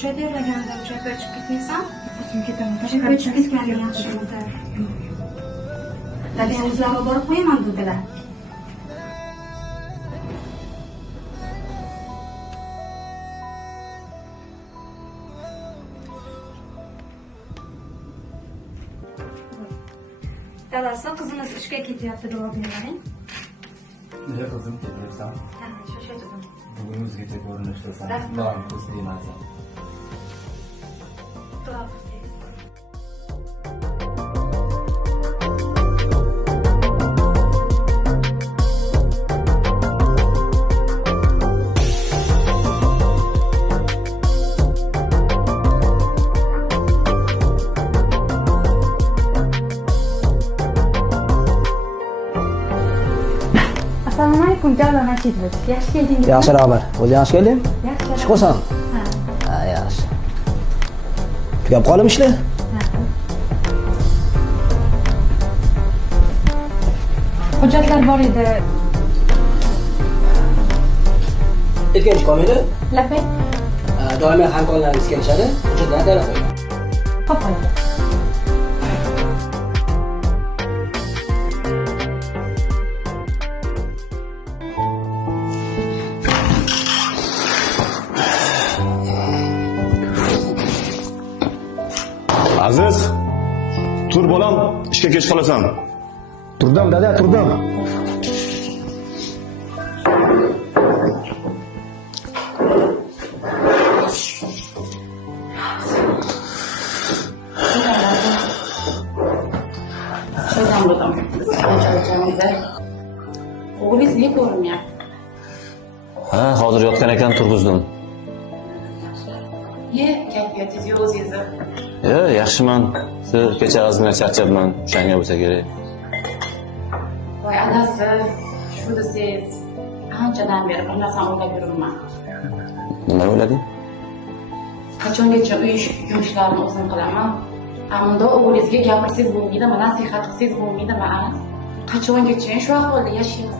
Choy tayyorlagandim, choyga ichib ketmaysan? O'zim ketaman. Choyga ichib ketganing yaxshimidi? Dadang o'zlari borib qo'yaman dedilar. Dadasi, qizimiz ishga ketyapti, javob bering. Nega qizim ketyapsan? Ha, shoshadim. Bugun o'zgacha ko'rinishdasan. Doim ko'zlaymansan. Duo qilsangiz. Assalomu alaykum, Javlon Rashidovich. Yaxshi keldingiz. Yaxshi rahmat. O'zi yaxshi kelding? Yaxshi. Chiqasan? Ha, yaxshi. Tugab qolib ishlar? Hujjatlar bor edi. Ikkinchi komida Lapay. doimiy hamkorlarimiz kelishadi. Hujjatlarni tayyorlab qo'ying. Xo'p, bo'ladi. Aziz, tur bolam, ishga kech qolasan. Turdim, dada, turdim. Shundan bo'ldim. Charchamiz. O'g'lingiz nega ko'rinmayapti? Ha, hozir yotgan ekan turg'izdim. Kayfiyatingiz yo'q o'zingizni. Yaxshiman. Siz kecha ozgina charchabman, o'shanga bo'lsa kerak. Voy adasi, shu desangiz, anchadan beri bir narsani o'ylab yuribman. Nima o'ylading? Qachongacha uy yumushlarini o'zim qilaman. Ammo o'g'lingizga gapirsangiz bo'lmaydimi, nasihat qilsangiz bo'lmaydimi? Qachongacha shu ahvolda yashaymiz?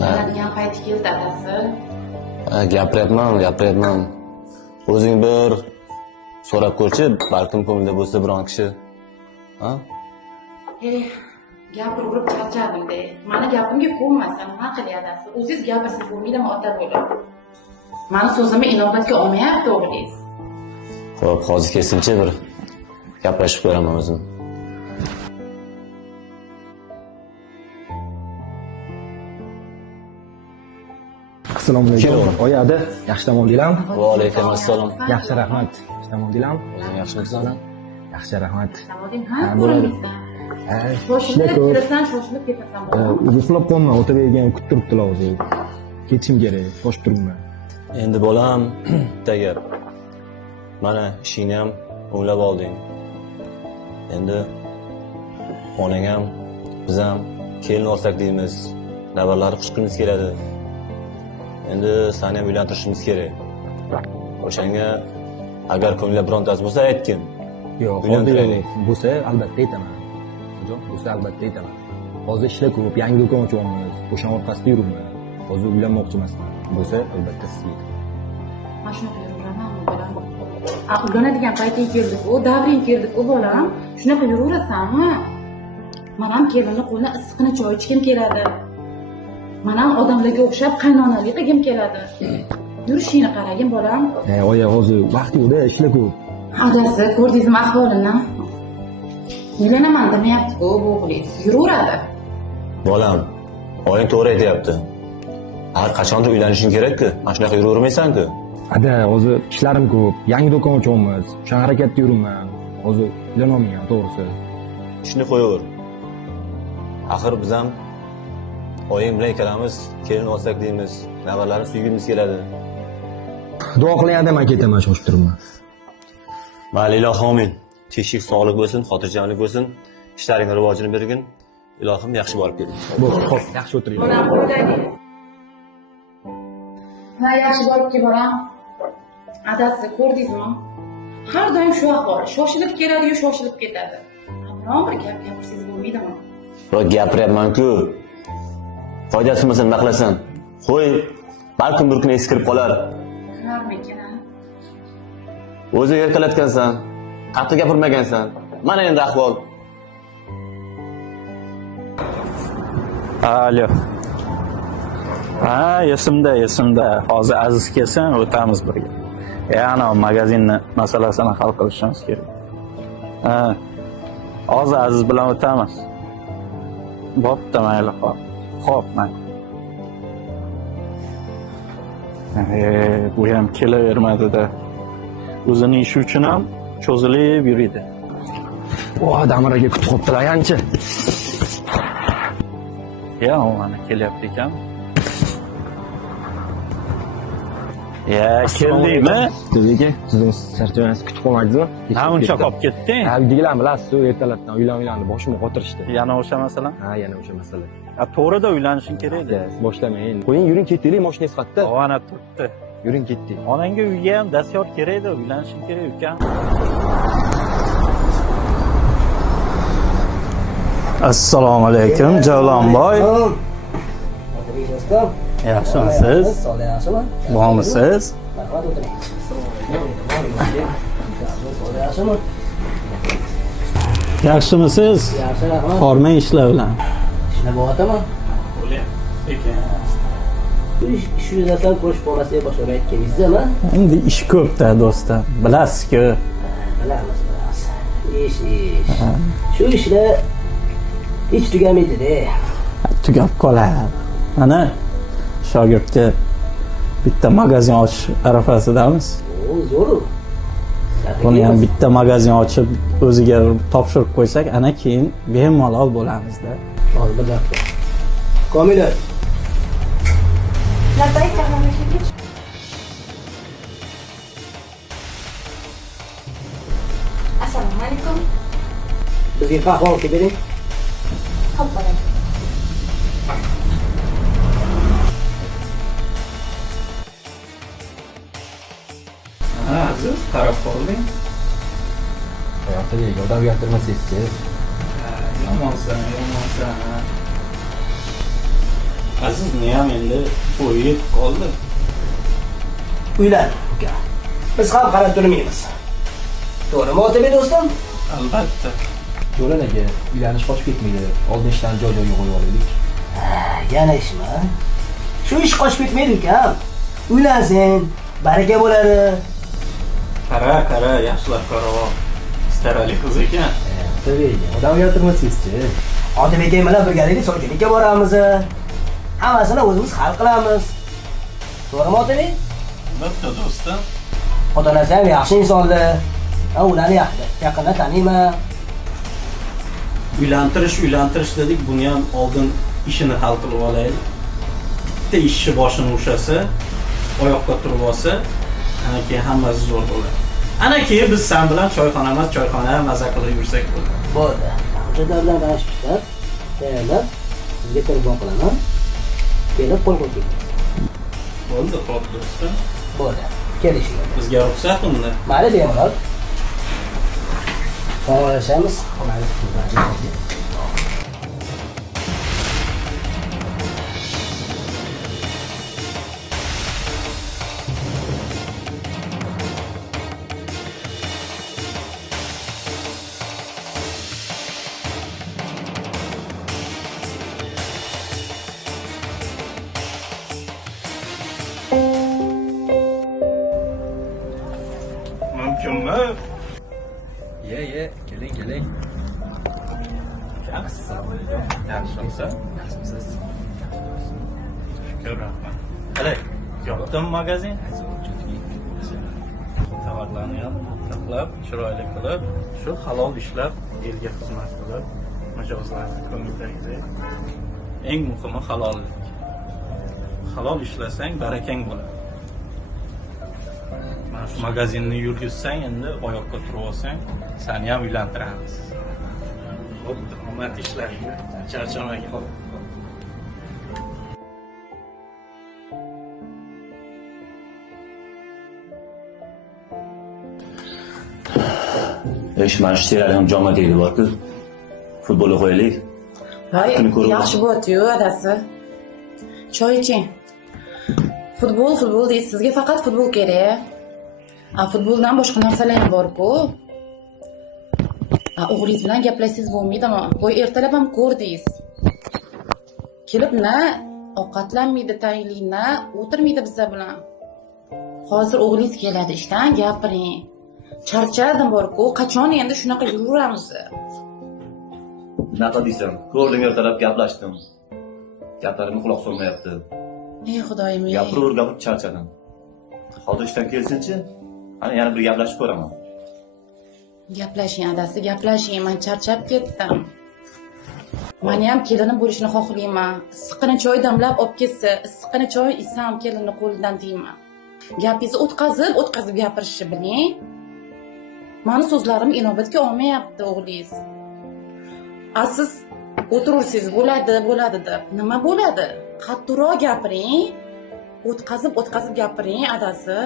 Bo'ladigan payti keldi adasi. Gapiryapman. O'zing bir so'rab ko'rchi, balkim ko'ngilda bo'lsa biron kishi. Ha? Gapirib charchadim-da. Mani gapimga ko'nmasa nima qilay adasi? O'zingiz gapirsangiz bo'lmaydimi ota bo'lib? Mani so'zimni inobatga olmayapti o'g'lingiz. Xo'p, hozir kelsinchi bir gaplashib ko'raman o'zim. Assalomu alaykum. Oyada, yaxshi dam oldinglarmi? Va alaykum assalom. Yaxshi rahmat. Yaxshi dam oldinglarmi? Yaxshimisan? Yaxshi rahmat. Savoding ha ko'rinmaysan. Shoshilib kirasan, shoshilib ketasan. O'zi uxlab qolma, o'tavergan kutib turibdilar o'zi. Ketishim kerak, shoshib turibman. Endi bolam, bitta gap. Mana ishingni ham o'ylab olding. Endi onang ham, biz ham kelin olsak deymiz. Navbatlar qishqimiz keladi. Endi seni ham uylantirishimiz kerak. O'shanga agar ko'ngilda birontasi bo'lsa aytgin. Yo'q, hozir bo'lsa albatta aytaman. Bo'lsa albatta aytaman. Hozir ishlar ko'p, yangi do'kon ochyapmiz. O'shaning orqasida yuribman. Hozir uylanmoqchi emasman. Bo'lsa albatta sizga aytaman. Mana shunaqa yuramanmi bolam? Uylanadigan payting keldi-ku, davring keldi-ku bolam. Shunaqa yuraverasanmi? Men ham kelinni qo'lidan issiqqina choy ichgim keladi. Men ham odamlarga o'xshab qaynonalik qilgim keladi. Yurishingni qaragin bolam. Oya, hozir vaqt yo'qda, ishlar ko'p. Adasi, ko'rdingizmi ahvolini? Uylanaman demayapti-ku bu o'g'lingiz. Yuraveradi. Bolam, oying to'g'ri aytyapti. Har qachondir uylanishing kerak-ku. Mana shunaqa yuravermaysan-ku. Ada, hozir ishlarim ko'p. Yangi do'kon ochyapmiz. O'sha harakatda yuribman. Hozir uylanolmayman, to'g'risi. Ishni qo'yaver. Axir biz ham oying bilan ikkalamiz kelin olsak deymiz. Navbatlarni suygimiz keladi. Duo qiling, ada, men ketaman, shoshib turibman. Mayli ilohim, amin. Tinchlik, sog'lik bo'lsin, xotirjamlik bo'lsin. Ishlaring rivojini bergin. Ilohim yaxshi borib keling. Bo'ldi, xo'p, yaxshi o'tiring. Bolam qo'ydagi. Ha, yaxshi borib kel bolam. Adasi, ko'rdingizmi? Har doim shu ahvol. Shoshilib keladi-yu, shoshilib ketadi. Biron bir gap gapirsangiz bo'lmaydimi? Biroq gapiryapman-ku. Foydasi bo'lmasa nima qilasan? Qo'y, balkim bir kun eskirib qolar. Kirarmikin, ha? O'zi erkalatgansan, qattiq gapirmagansan. Mana endi ahvol. Alo. Ha, esimda. Hozir Aziz kelsin, o'tamiz birga. Ana magazinni masalasini hal qilishimiz kerak. Ha. Hozir Aziz bilan o'tamiz. Bo'pti, mayli, xo'p, mayli. Bu ham kelavermadi-da. O'zini ishi uchun ham cho'zilib yuridi. Damir aka kutib qoptilar ancha. Ya, u mana kelyapti ekan. Ya, keldingmi? Sizga sizni charchamaysiz, kutib qolmadingizmi? Ha, uncha qolib ketding. Ha, uydagilar bilasiz, ertalabdan uylanib boshimni qotirishdi. Yana o'sha masala? Ha, yana o'sha masala. To'g'rida uylanishing kerak-da. Boshlamang. Qo'ying, yuring ketaylik, mashina sifatida. Ana turibdi. Yuring ketdik. Onangga uyga ham dastyor kerak-da, uylanishing kerak ekan. Assalomu alaykum, Javlonboy. Yaxshimisiz? Bormisiz? Yaxshimisiz? Hormang ishlar bilan. Ishlar bo'lyaptimi? Ish yuzasidan ko'rishib qolmasak boshqa aytganingizdami? Endi ish ko'p-da do'stim. Bilasiz-ku. Bilamiz. Ish. Shu ishlar hech tugamaydi-da. Tugab qoladi. Ana shogirdga bitta magazin ochish arafasidamiz. O, zo'r. Buni ham bitta magazin ochib o'ziga topshirib qo'ysak, ana keyin bemalol bo'lamiz-da. Hozir bir daqiqa. Komilov. Labbay, salomlashingiz. Assalomu alaykum. Bizga qahva olib kelib bering. Xo'p, bo'ladi. Aziz, qarab qolding. Hayotda odam gapirmasangiz-chi. Yomonsan. Azizni ham endi bo'yi yetib qoldi. Uylan, uka. Biz ham qarab turmaymiz. To'g'rimi, Otabek do'stim? Albatta. Jo'ran aka, uylanish qochib ketmaydi. Oldin ishlarni joy-joyiga qo'yib olaylik. Yana ishmi? Shu ish qochib ketmaydi, ukam. Uylansin, baraka bo'ladi. Qara, yaxshilab qarab. Starali qiz ekan. Tabiiy, odam gapirmasangiz-chi. Otabek bilan birgalikda sovchilikka boramiz. Hammasini o'zimiz hal qilamiz. To'g'rimi, Otabek? Albatta do'stim. Ota-onasi ham yaxshi insonlar. Ularni yaqindan taniyman. Uylantirish dedik, buni ham oldin ishini hal qilib olaylik. Bitta ishchi boshini ushasa, oyoqqa turib olsa, ana keyin hammasi zo'r bo'ladi. Ana keyin biz sen bilan choyxona maza qilib yursak bo'ladi. Bo'ldi. Hujjatlar bilan tanishibsizlar. Tayyorlab, sizga telefon qilaman. Kelib qo'l qo'ying. Bo'ldi, xo'p do'stim. Bo'ldi. Kelishinglar. Bizga ruxsat unda. Mayli bemalol. Qolishamiz. Mumkinmi? Ye, keling. Yaxshimisiz? Shukr, rahmat. Qalay, yopdimi magazin? Tovarlarni ham saqlab, chiroyli qilib, shu halol ishlab, elga xizmat qilib, mijozlarni ko'ngildagidek. Eng muhimi halollik. Halol ishlasang, barakang bo'ladi. Mana shu magazinni yurgizsang, endi oyoqqa turib olsang, seni ham uylantiramiz. Bo'pti, omad ishlaringga. Charchamagin. Mana shu serial ham joma tegdi bor-ku. Futbolga qo'yaylik. Voy, Kuni ko'rib yaxshi bo'lyapti-yu, adasi. Choy iching. Futbol deysiz, sizga faqat futbol kerak. Futboldan boshqa narsalar ham bor-ku. O'g'lingiz bilan gaplashsangiz bo'lmaydimi? Voy ertalab ham ko'rdingiz. Kelib na ovqatlanmaydi, tayinli na o'tirmaydi bizlar bilan. Hozir o'g'lingiz keladi ishdan, gapiring. Charchadim bor-ku, qachon endi shunaqa yuraveramiz? Nima deysan? Ko'rdim ertalab gaplashdim. Gaplarimga quloq solmayapti. Ey xudoyim, ey. Gapirib charchadim. Hozir ishdan kelsinchi, ana yana bir gaplashib ko'raman. Gaplashing adasi, gaplashing. Men charchab ketdim. Men ham kelinim bo'lishni xohlayman. Issiqqina choy damlab olib ketsa, issiqqina choy ichsam kelinni qo'lidan deyman. Gapingizni o'tkazib gapirishni biling. Mani so'zlarim inobatga olmayapti o'g'lingiz. Siz o'tirursiz, bo'ladi deb. Nima bo'ladi? Qattiqroq gapiring. O'tkazib gapiring adasi.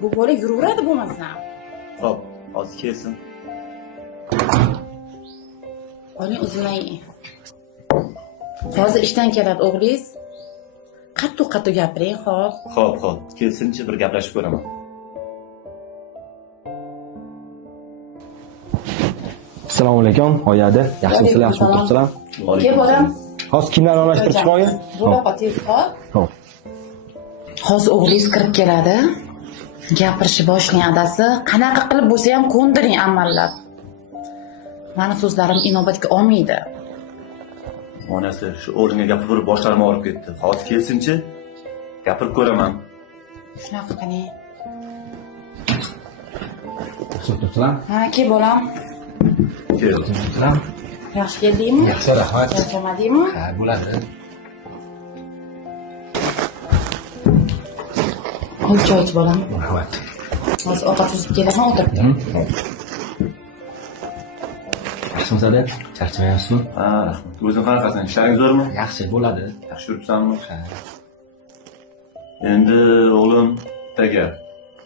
Bu bola yuraveradi bo'lmasa. Xo'p, hozir kelsin. Oling uzmay. Hozir ishdan keladi o'g'lingiz. Qattiq gapiring, xo'p. Xo'p, kelsinchi bir gaplashib ko'raman. Assalomu alaykum, oyada. Yaxshimisizlar, yaxshi o'tiribsizlar? Ke bolam. Hozir kimlarni almashtirib chiqoyin? Bo'la qotingiz, xo'p. Xo'p. Hozir o'g'lingiz kirib keladi. Gapirishni boshlang adasi. Qanaqa qilib bo'lsa ham ko'ndiring amallab. Mani so'zlarim inobatga olmaydi. Onasi shu o'rniga gapirib boshlarimni olib ketdi. Hozir kelsinchi, gapirib ko'raman. Shunaqa qiling. Yaxshi o'tiribsizlar? Ha, ke bolam. O'tiribsizlar? Yaxshi keldingmi? Yaxshi, rahmat. Charchamadingmi? Ha, bo'ladi. Ol choy ich bolam. Rahmat. Hozir ovqat suzib kelaman, o'tiribdi. Yaxshimisiz-da? Charchamayapsizmi? Ha, rahmat. O'zing qanaqasan? Ishlaring zo'rmi? Yaxshi, bo'ladi. Yaxshi yuribsanmi? Ha. Endi o'g'lim taga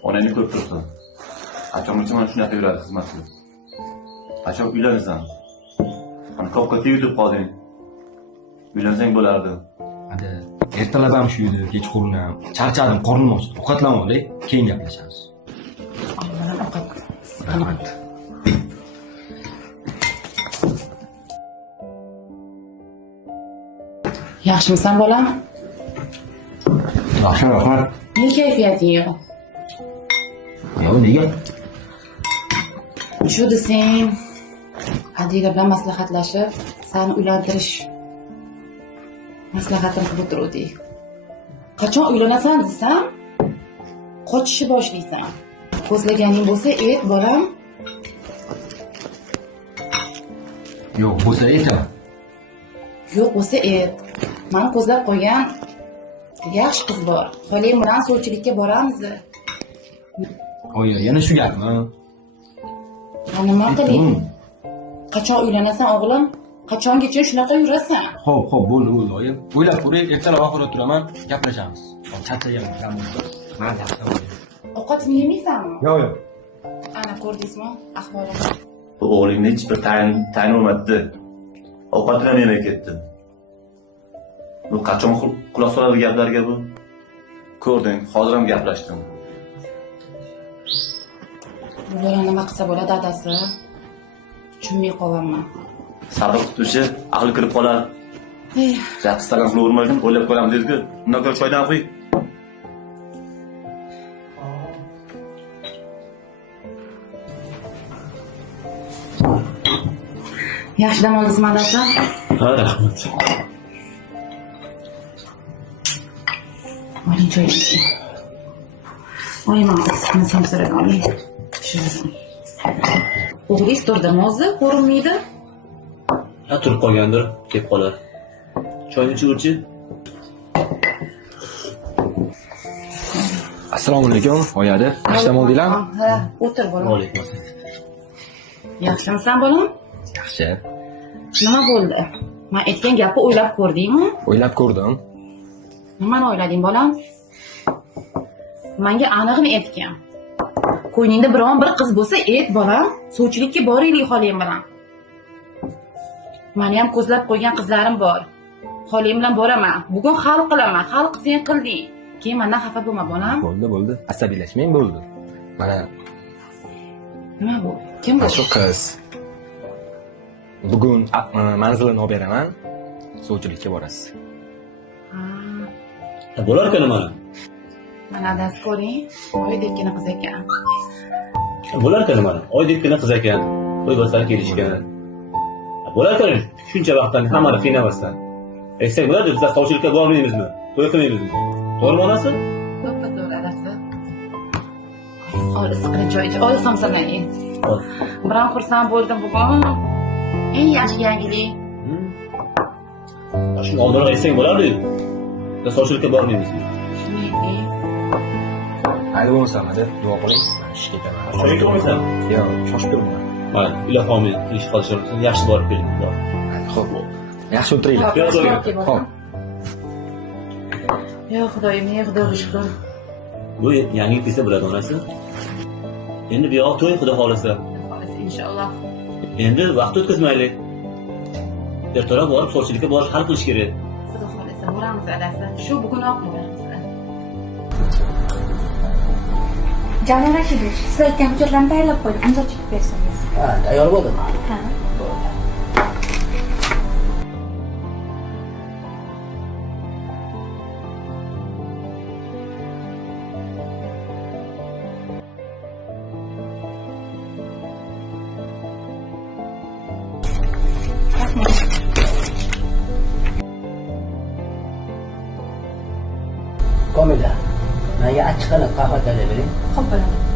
onangni ko'rib tursan. Qachongacha mana shunaqa yuradi xizmatda. Qachon uylanasan? Mana kopga tegib qolding. Uylansang bo'lardi. Hadi, ertalab ham shu edi, kechqurun ham. Charchadim, qornim ochdi. Ovqatlanib olay, keyin gaplashamiz. Bolam ovqat. Rahmat. Yaxshimisan bolam? Yaxshi, rahmat. Ne kayfiyating yo'q? Yo'q, nega? Shu desang, Adila bilan maslahatlashib, seni uylantirish maslahatini qilib o'tirdik. Qachon uylanasan desam, qochishni boshlaysan. Ko'zlaganing bo'lsa, et bolam. Yo'q, bo'lsa aytaman. Yo'q bo'lsa et. Meni ko'zlab qo'ygan yaxshi qiz bor. Xolim bilan sovchilikka boramiz. Oyi, yana shu gapmi? Nima qiling? Qachon uylanasan o'g'lim? Qachongacha shunaqa yurasan? Xo'p, bo'ldi, oyim. O'ylab ko'ray, ertalab oxirida turaman, gaplashamiz. Charchaganman. Mana yaxshi. Ovqatni yemaysanmi? Yo'q. Ana ko'rdingizmi ahvolim? Bu o'g'lingni hech bir tayin olmadi. Ovqatini ham yemay ketdi. Bu qachon quloq soladi gaplarga bu? Ko'rding, hozir ham gaplashdim. Bular nima qilsa bo'ladi adasi? Tushunmay qolaman. Sabr tutuvchi aqli kirib qolar. Yaxshi salom qilavermagan, o'ylab ko'ramiz dedi-ku. Undan ko'ra choydan qo'y. Yaxshi dam oldingizmi adasi? Ha, rahmat. Oling choy iching. Oyman issiqni samsirab oling. O'g'lingiz turdimi o'zi? Ko'rinmaydi? Ha, turib qolgandir, kelib qolar. Choyni ichurchi. Assalomu alaykum, oyada. Ishdan oldinglarmi? Ha, o'tir bolam. Alaykum. Yaxshimisan bolam? Yaxshi. Nima bo'ldi? Men aytgan gapni o'ylab ko'rdingmi? O'ylab ko'rdim. Nimani o'ylading bolam? Menga aniqni aytgan. Qo'yningda biron bir qiz bo'lsa, ayt bolam, sovchilikka boraylik xolim bilan. Meni ham ko'zlab qo'ygan qizlarim bor. Xolim bilan boraman. Bugun hal qilaman. Hal qilsang qilding. Keyin mendan xafa bo'lma bolam. Bo'ldi. Asabiylashmang, bo'ldi. Mana Nima bu? Kim bu? shu qiz. Bugun manzilini olib beraman. Sovchilikka borasiz. Ha, Bo'lar ekan mana. mana adasi ko'ring. Oydekkina qiz ekan. Bo'lar ekan mana. Oydekkina qiz ekan. To'y boshlab kelishgan. Bo'lar ekan shuncha vaqtdan hammani qiynamasdan. Aytsak bo'ladi, bizlar sovchilikka bormaymizmi? To'y qilmaymizmi? To'g'rimi onasi? To'g'ri adasi. Ol issiqni choy ich. Ol somsalang. Ol. Biroq xursand bo'ldim bugun. Eng yaxshi yangilik. Shuni oldinroq aytsang bo'lardi-yu. Biz sovchilikka bormaymizmi? Shuning. Haydi bo'lmasa, hadi duo qiling. Men ishga ketaman. Shoshib turmaysan? Yo'q, shoshib turmayman. Mana, ilohim ish qilishim yaxshi borib keling. Xo'p. Yaxshi o'tiringlar. Xo'p. Yo xudoyim, xudoga shukr. Bu yangi desa bo'ladi onasi. Endi bu yoq to'y xudo xolasa. Inshaalloh. Endi vaqt o'tkazmaylik. Ertaroq borib sovchilikka borish hal qilish kerak. Xudo xolasa boramiz adasi. Shu bugunoq boramiz. Janob Rashidovich, siz aytgan hujjatlarni tayyorlab qo'ydim, imzo chekib bersangiz. Ha, tayyor bo'ldimi? Ha. Komila, menga achchiqqina qahva tayyorlab bering. Xo'p bo'ladi.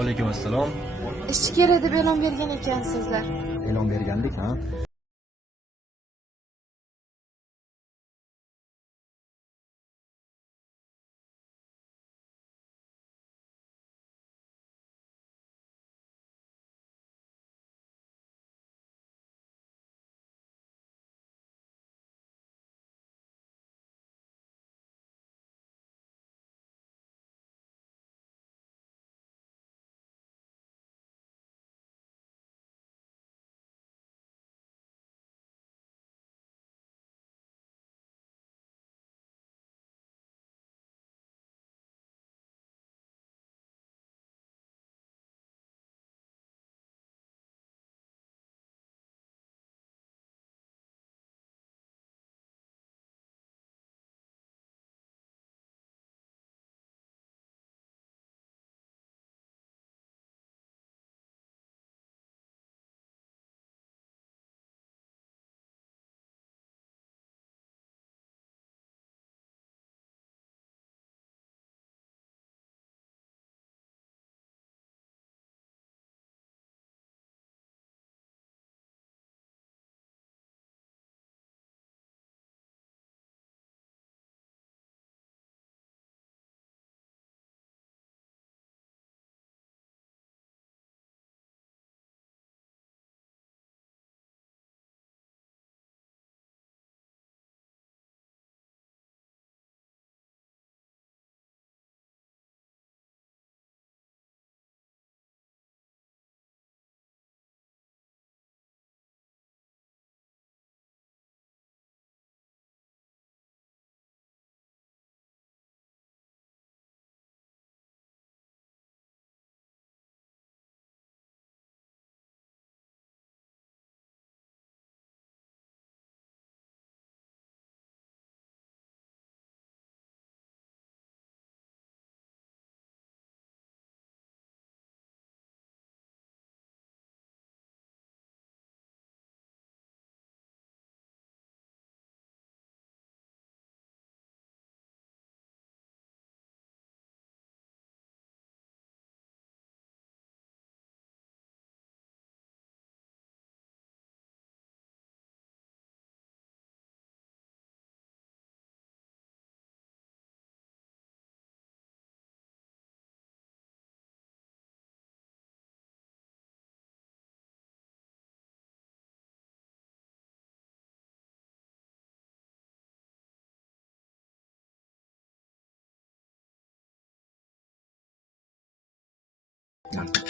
Alaykum assalom. Ishchi kerak deb e'lon bergan ekansizlar. E'lon bergandik, ha?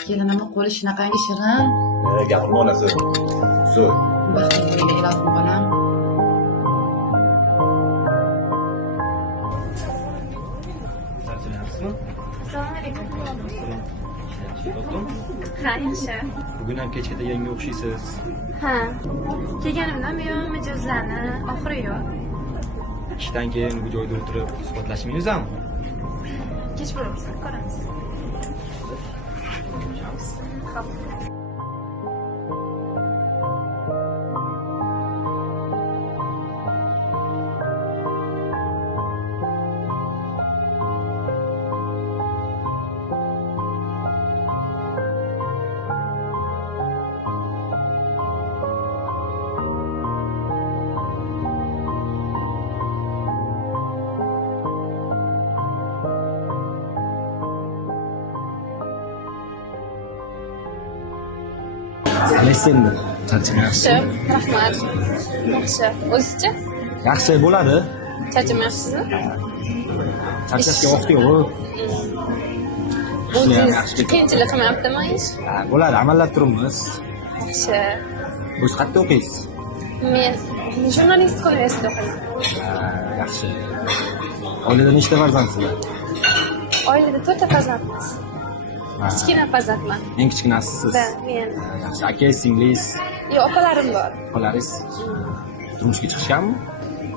Kelinimni qo'li shunaqangi shirin. Gapirma onasi. So'z. Baxting bo'yiga ilohim bolam. Assalomu alaykum. Ha, yaxshi. Bugun ham kechgacha yangi o'xshaysiz. Ha. Kelganimdan buyon mijozlarni oxiri yo'q. Ishdan keyin bu joyda o'tirib suhbatlashmaymizmi? Kech bo'lib ko'ramiz. Xo'p. Qaysi endi? Charchamayapsiz? Yaxshi, rahmat. Yaxshi. O'zizchi? Yaxshi bo'ladi. Charchamayapsizmi? Charchashga vaqt yo'q. O'zingiz qiyinchilik qilmayaptimi ish? Bo'ladi, amallab turibmiz. Yaxshi. O'z qayerda o'qiysiz? Men jurnalistika universitetida o'qiyman. Yaxshi. Oilada nechta farzandsizlar? Oilada 4 ta farzandmiz. Kichkina farzandman. Eng kichkinasisiz? Da, men. Yaxshi. Aka, singlingiz, Yo'q, opalarim bor. opalaringiz turmushga chiqishganmi?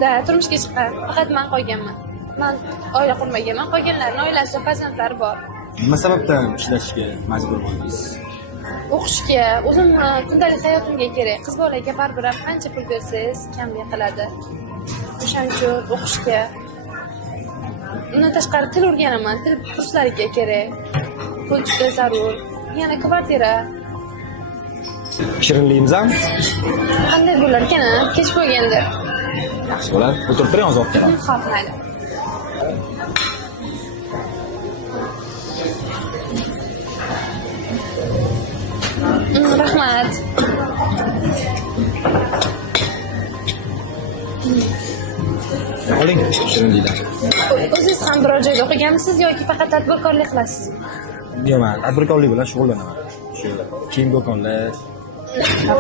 Da, turmushga chiqqan. Faqat men qolganman. Men oila qurmaganman. Qolganlarning oilasida farzandlari bor. Nima sababdan ishlashga majbur bo'ldingiz? O'qishga, o'zimni kundalik hayotimga kerak. Qiz bolaga baribir qancha pul bersangiz kamlik qiladi. O'shaning uchun o'qishga. Undan tashqari til o'rganaman. Til kurslariga kerak. pul juda zarur. Yana kvartira. Shirinligimiz ham Qanday bo'lar ekan, a? Kech bo'lganda. yaxshi bo'ladi. O'tirib turing, hozir olib kelaman. Xo'p, mayli. Rahmat. Oling, shirinlikdan. O'zingiz ham biror joyda o'qiganmisiz yoki faqat tadbirkorlik qilasiz? Yo'q, men tadbirkorlik bilan shug'ullanaman. Shu kiyim do'konlar,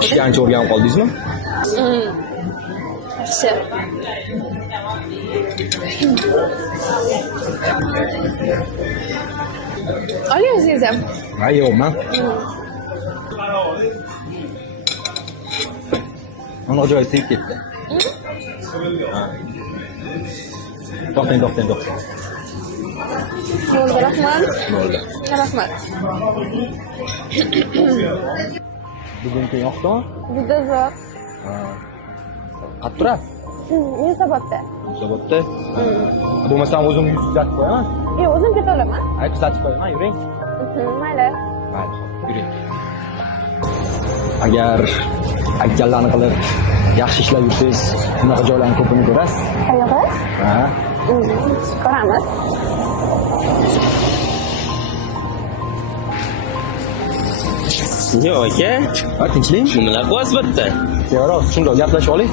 ishga ancha o'rganib qoldingizmi? Yaxshi. Oling o'zingiz ham. Ha, yo'qman. Mana joyi sevib ketdi. Ha. To'xtang. Bo'ldi, rahmat. Bo'ldi. Rahmat. Bugungi yoqdimi? Juda zo'r. Qatib turasiz? Ne sababda? Sababda? Bo'lmasam o'zim yuz tuzatib qo'yaman. Yo'q, o'zim keta olaman. Ay, tuzatib qo'yaman, yuring. Mayli. Mayli, yuring. Agar aytganlarni qilib yaxshi ishlab yursangiz, bunaqa joylarni ko'pini ko'rasiz. Qayerda? Ha? Ko'ramiz. Yo'q aka, Ha, tinchlik? nimalar qilyapsiz bu yerda? Sevaroq, shundoq gaplashib oling.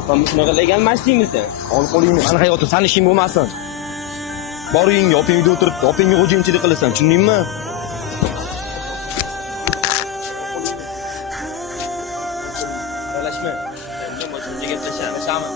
Opam shunaqa legalmashlikmisan? Olib qo'lingni. Qani hayotim, sani ishing bo'lmasin. Bor uyingga, opang uyda o'tiribdi, opangga xo'jayinchilik qilasan, tushundingmi? Aralashma. Endi boshqacha gaplashamiz.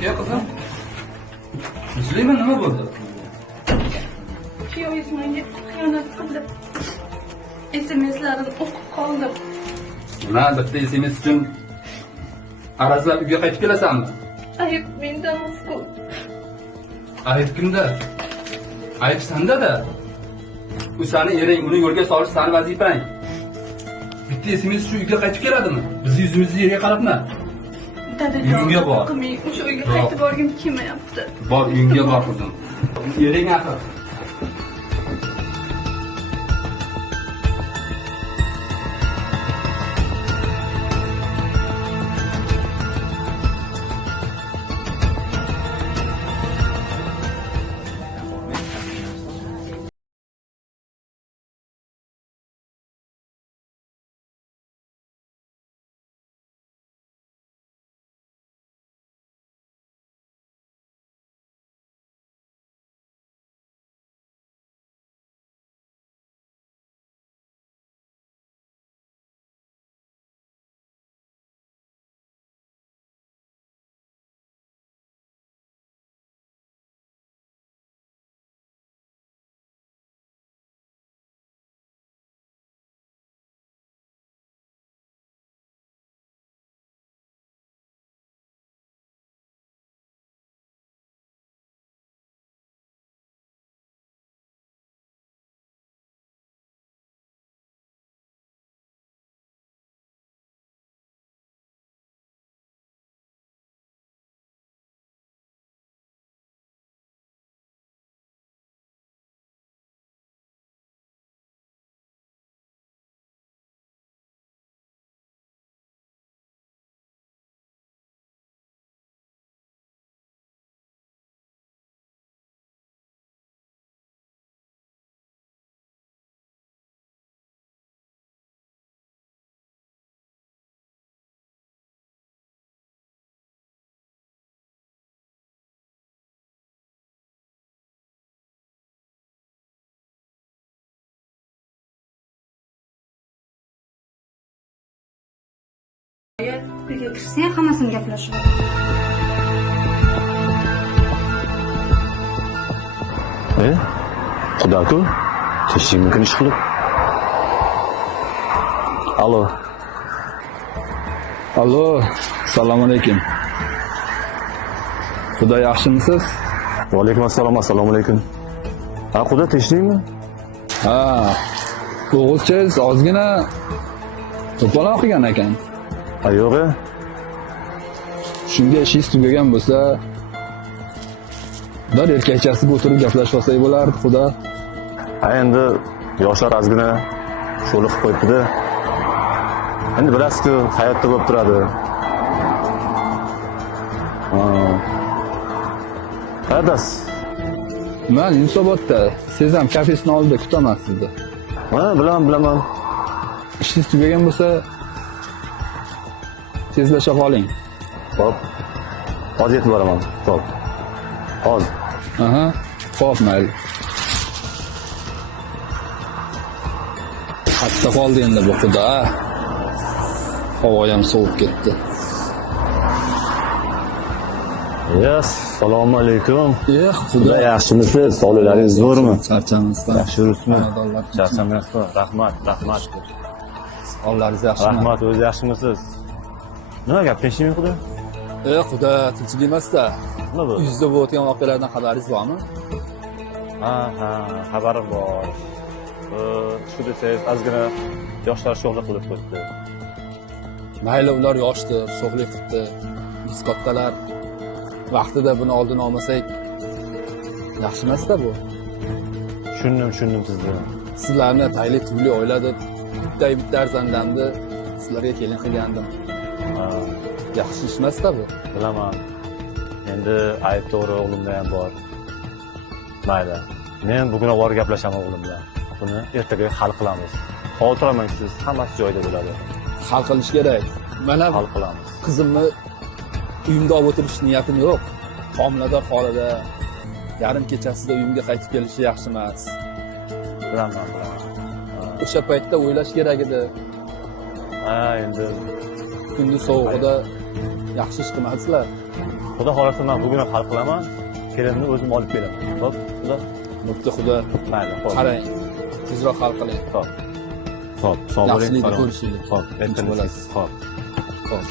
Ke qizim? Tinchlikmi, nima bo'ldi? Kuyovingiz menga xiyonat qildi. SMS'larini o'qib qoldim. Nima, bitta SMS uchun arazlab uyga qaytib kelasanmi? Ayb mendan ku. Ayb kimda? Ayb sanda-da. U sani ering, uni yo'lga solish sani vazifang. Bitta SMS uchun uyga qaytib keladimi? Biz yuzimizni yerga qarabmi? Uyingga bor. O'sha uyga qaytib borgim kelmayapti. Bor, uyingga bor qizim. Ering axir. Uyga kirsang hammasini gaplashib Xudo-ku, teshik mumkin ish qilib. Alo. Allo, assalomu alaykum. Xudo yaxshimisiz? Va alaykum assalom, assalomu alaykum. Ha, Xudo teshdingmi? Ha, o'g'ilchangiz ozgina to'polon qilgan ekan. Ha, yo'q-e. Shunga ishingiz tugagan bo'lsa, bir erkakchasiga o'tirib gaplashib olsak bo'lardi, Xudo. Ha, endi yoshlar ozgina sho'liq qilib qo'yibdi-da. Endi bilasiz-ku, hayotda bo'lib turadi. Qayerdasiz? Men Yunusobodda, siz ham kafesni oldida kutaman sizni. Ha, bilaman. Ishingiz tugagan bo'lsa, tezlashib oling. Xo'p. Hozir yetib boraman. Xo'p. Hozir. Aha, xo'p, mayli. Katta qoldi endi bu Xudo. Havo ham sovib ketdi. Assalomu alaykum. Xudo Yaxshimisiz? Sog'liklaringiz zo'rmi? charchamasdan. Yaxshi yuribsizmi? Charchamayapsizmi? Rahmat. Onlaringiz yaxshimi? Rahmat, o'zi yaxshimisiz? Nima gap, tinchlikmi Xudo? Xudo, tinchlik emas-da. Nima bo'ldi? Yuzda bo'layotgan voqealardan xabaringiz bormi? Ha, xabarim bor. Shu desangiz, ozgina yoshlar sho'xlik qilib qo'yibdi. Mayli, ular yoshdir, sho'xlik qilibdi. Biz kattalar vaqtida buni oldini olmasak yaxshi emas-da bu. Tushundim sizni. Sizlarni tayli tugli oila deb bitta arzandamni sizlarga kelin qilgandim. Yaxshi ish emas-da bu. Bilaman. Endi ayb to'g'ri o'g'limda ham bor. Mayli. Men bugun borib gaplashaman o'g'lim bilan. Buni ertaga hal qilamiz. Xavotirlanmang siz, hammasi joyida bo'ladi. Hal qilish kerak. Mana Hal qilamiz. qizimni uyimda olib o'tirish niyatim yo'q. Homilador holida yarim kechasida uyimga qaytib kelishi yaxshi emas. Bilaman. O'sha paytda o'ylash kerak edi. Ha, endi Kunduz sovug'ida yaxshi ish qilmasizlar. Xudo xolasa men bugun hal qilaman. Kelinni o'zim olib kelaman. Xo'p, Xudo. Bo'pti, Xudo. Mayli, xo'p. Qarang, tezroq hal qiling. Xo'p, sog' bo'ling. Yaxshilikni ko'rishaylik. Xo'p, ertaga bo'lasiz. Xo'p. Xo'p.